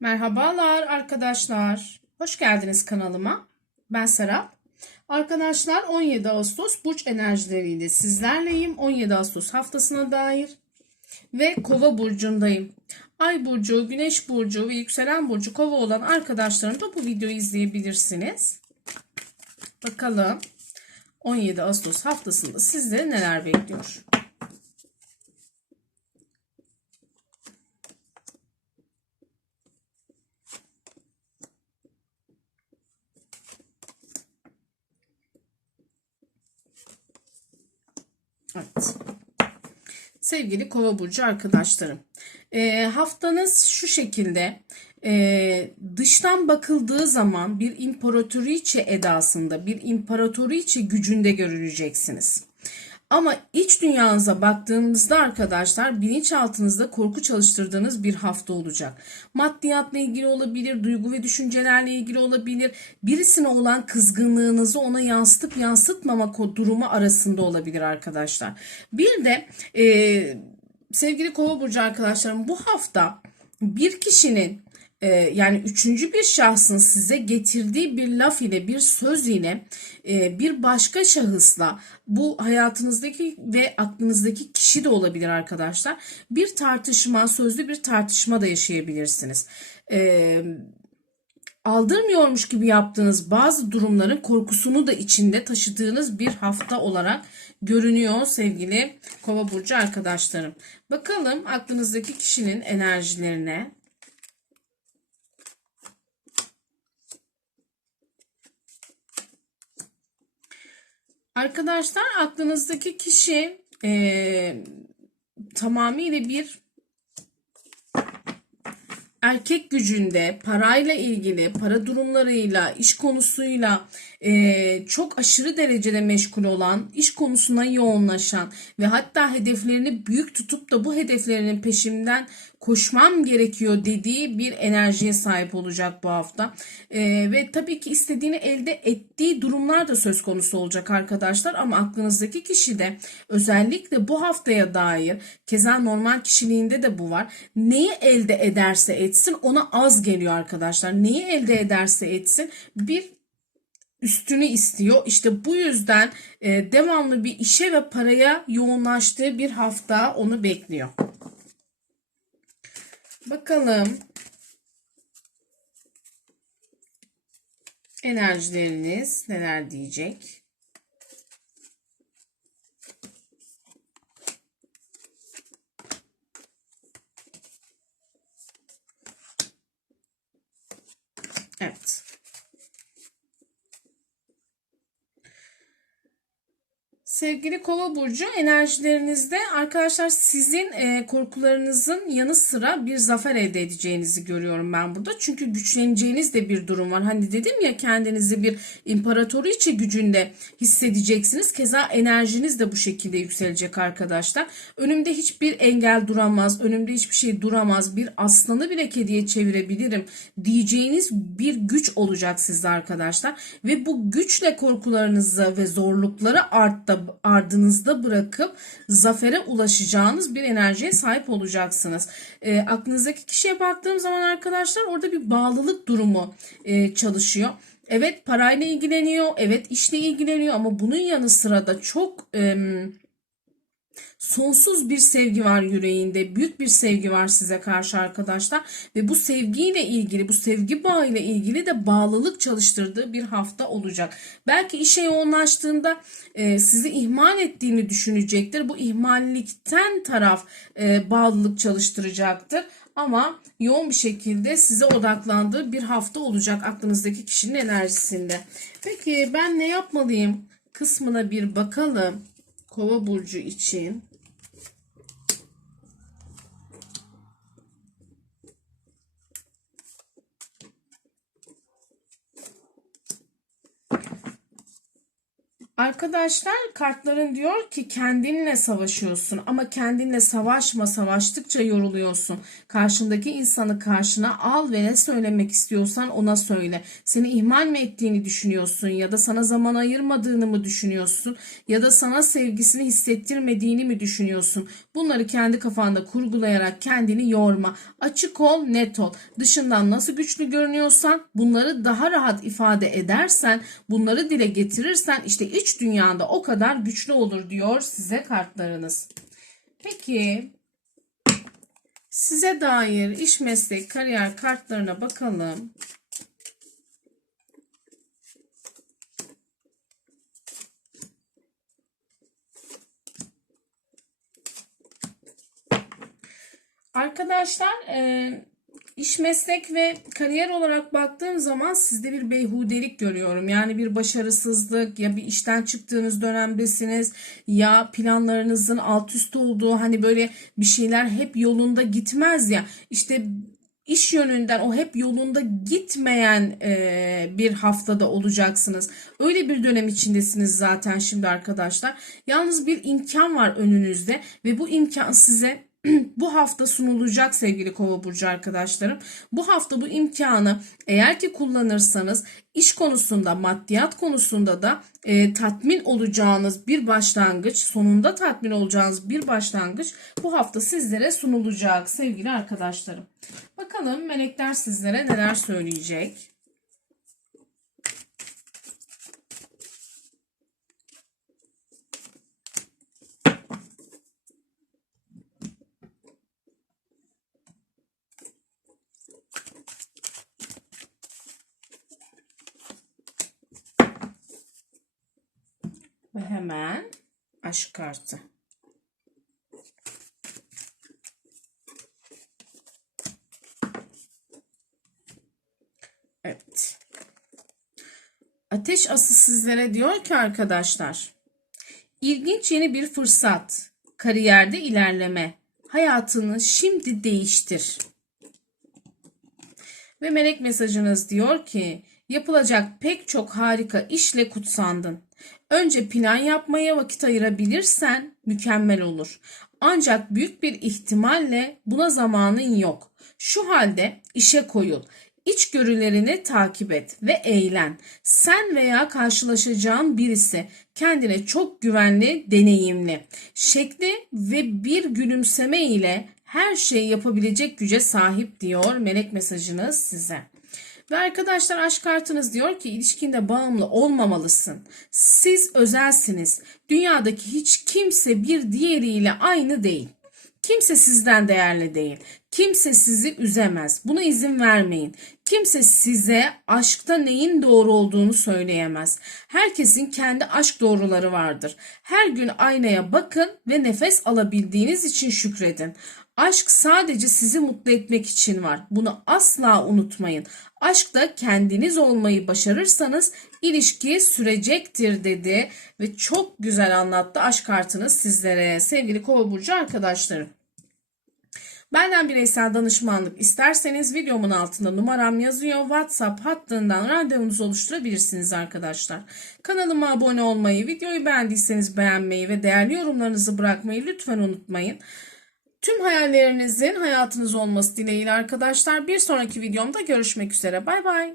Merhabalar arkadaşlar. Hoş geldiniz kanalıma. Ben Serap. Arkadaşlar 17 Ağustos burç enerjileriyle sizlerleyim. 17 Ağustos haftasına dair ve Kova burcundayım. Ay burcu, Güneş burcu ve yükselen burcu Kova olan arkadaşlarım da bu videoyu izleyebilirsiniz. Bakalım 17 Ağustos haftasında sizleri neler bekliyor? Evet. Sevgili Kova burcu arkadaşlarım, e, haftanız şu şekilde. E, dıştan bakıldığı zaman bir imparatoriçe edasında, bir imparatoriçe gücünde görüleceksiniz. Ama iç dünyanıza baktığımızda arkadaşlar bilinçaltınızda korku çalıştırdığınız bir hafta olacak. Maddiyatla ilgili olabilir, duygu ve düşüncelerle ilgili olabilir. Birisine olan kızgınlığınızı ona yansıtıp yansıtmamak o durumu arasında olabilir arkadaşlar. Bir de e, sevgili kova burcu arkadaşlarım bu hafta bir kişinin e, yani üçüncü bir şahsın size getirdiği bir laf ile bir söz ile e, bir başka şahısla bu hayatınızdaki ve aklınızdaki kişi de olabilir arkadaşlar. Bir tartışma, sözlü bir tartışma da yaşayabilirsiniz. E, aldırmıyormuş gibi yaptığınız bazı durumların korkusunu da içinde taşıdığınız bir hafta olarak görünüyor sevgili Kova burcu arkadaşlarım. Bakalım aklınızdaki kişinin enerjilerine. Arkadaşlar aklınızdaki kişi e, tamamıyla bir erkek gücünde parayla ilgili, para durumlarıyla, iş konusuyla e, çok aşırı derecede meşgul olan, iş konusuna yoğunlaşan ve hatta hedeflerini büyük tutup da bu hedeflerinin peşinden koşmam gerekiyor dediği bir enerjiye sahip olacak bu hafta. E, ve tabii ki istediğini elde ettiği durumlar da söz konusu olacak arkadaşlar ama aklınızdaki kişi de özellikle bu haftaya dair keza normal kişiliğinde de bu var. Neyi elde ederse etsin ona az geliyor arkadaşlar. Neyi elde ederse etsin bir üstünü istiyor. İşte bu yüzden e, devamlı bir işe ve paraya yoğunlaştığı bir hafta onu bekliyor. Bakalım enerjileriniz neler diyecek? Evet. Sevgili Kova burcu enerjilerinizde arkadaşlar sizin e, korkularınızın yanı sıra bir zafer elde edeceğinizi görüyorum ben burada. Çünkü güçleneceğiniz de bir durum var. Hani dedim ya kendinizi bir imparatoriçe gücünde hissedeceksiniz. Keza enerjiniz de bu şekilde yükselecek arkadaşlar. Önümde hiçbir engel duramaz. Önümde hiçbir şey duramaz. Bir aslanı bile kediye çevirebilirim diyeceğiniz bir güç olacak sizde arkadaşlar. Ve bu güçle korkularınızı ve zorlukları artta ardınızda bırakıp zafere ulaşacağınız bir enerjiye sahip olacaksınız. E, aklınızdaki kişiye baktığım zaman arkadaşlar orada bir bağlılık durumu e, çalışıyor. Evet parayla ilgileniyor, evet işle ilgileniyor ama bunun yanı sıra da çok... E, sonsuz bir sevgi var yüreğinde. Büyük bir sevgi var size karşı arkadaşlar. Ve bu sevgiyle ilgili, bu sevgi bağıyla ilgili de bağlılık çalıştırdığı bir hafta olacak. Belki işe yoğunlaştığında e, sizi ihmal ettiğini düşünecektir. Bu ihmallikten taraf e, bağlılık çalıştıracaktır. Ama yoğun bir şekilde size odaklandığı bir hafta olacak aklınızdaki kişinin enerjisinde. Peki ben ne yapmalıyım kısmına bir bakalım. Kova burcu için. Arkadaşlar kartların diyor ki kendinle savaşıyorsun ama kendinle savaşma savaştıkça yoruluyorsun. Karşındaki insanı karşına al ve ne söylemek istiyorsan ona söyle. Seni ihmal mi ettiğini düşünüyorsun ya da sana zaman ayırmadığını mı düşünüyorsun ya da sana sevgisini hissettirmediğini mi düşünüyorsun? Bunları kendi kafanda kurgulayarak kendini yorma. Açık ol, net ol. Dışından nasıl güçlü görünüyorsan bunları daha rahat ifade edersen, bunları dile getirirsen işte iç dünyanda o kadar güçlü olur diyor size kartlarınız. Peki size dair iş meslek kariyer kartlarına bakalım. Arkadaşlar e, iş meslek ve kariyer olarak baktığım zaman sizde bir beyhudelik görüyorum. Yani bir başarısızlık ya bir işten çıktığınız dönemdesiniz ya planlarınızın alt üst olduğu hani böyle bir şeyler hep yolunda gitmez ya. İşte iş yönünden o hep yolunda gitmeyen e, bir haftada olacaksınız. Öyle bir dönem içindesiniz zaten şimdi arkadaşlar. Yalnız bir imkan var önünüzde ve bu imkan size bu hafta sunulacak sevgili kova burcu arkadaşlarım. Bu hafta bu imkanı eğer ki kullanırsanız iş konusunda maddiyat konusunda da e, tatmin olacağınız bir başlangıç sonunda tatmin olacağınız bir başlangıç bu hafta sizlere sunulacak sevgili arkadaşlarım. Bakalım melekler sizlere neler söyleyecek. Ve hemen aşk kartı. Evet. Ateş ası sizlere diyor ki arkadaşlar. İlginç yeni bir fırsat. Kariyerde ilerleme. Hayatını şimdi değiştir. Ve melek mesajınız diyor ki yapılacak pek çok harika işle kutsandın. Önce plan yapmaya vakit ayırabilirsen mükemmel olur. Ancak büyük bir ihtimalle buna zamanın yok. Şu halde işe koyul. İçgörülerini takip et ve eğlen. Sen veya karşılaşacağın birisi kendine çok güvenli, deneyimli, şekli ve bir gülümseme ile her şeyi yapabilecek güce sahip diyor melek mesajınız size. Ve arkadaşlar aşk kartınız diyor ki ilişkinde bağımlı olmamalısın. Siz özelsiniz. Dünyadaki hiç kimse bir diğeriyle aynı değil. Kimse sizden değerli değil. Kimse sizi üzemez. Buna izin vermeyin. Kimse size aşkta neyin doğru olduğunu söyleyemez. Herkesin kendi aşk doğruları vardır. Her gün aynaya bakın ve nefes alabildiğiniz için şükredin. Aşk sadece sizi mutlu etmek için var. Bunu asla unutmayın. Aşkta kendiniz olmayı başarırsanız ilişki sürecektir dedi ve çok güzel anlattı aşk kartınız sizlere sevgili kova burcu arkadaşlarım. Benden bireysel danışmanlık isterseniz videomun altında numaram yazıyor. WhatsApp hattından randevunuzu oluşturabilirsiniz arkadaşlar. Kanalıma abone olmayı, videoyu beğendiyseniz beğenmeyi ve değerli yorumlarınızı bırakmayı lütfen unutmayın. Tüm hayallerinizin hayatınız olması dileğiyle arkadaşlar. Bir sonraki videomda görüşmek üzere. Bay bay.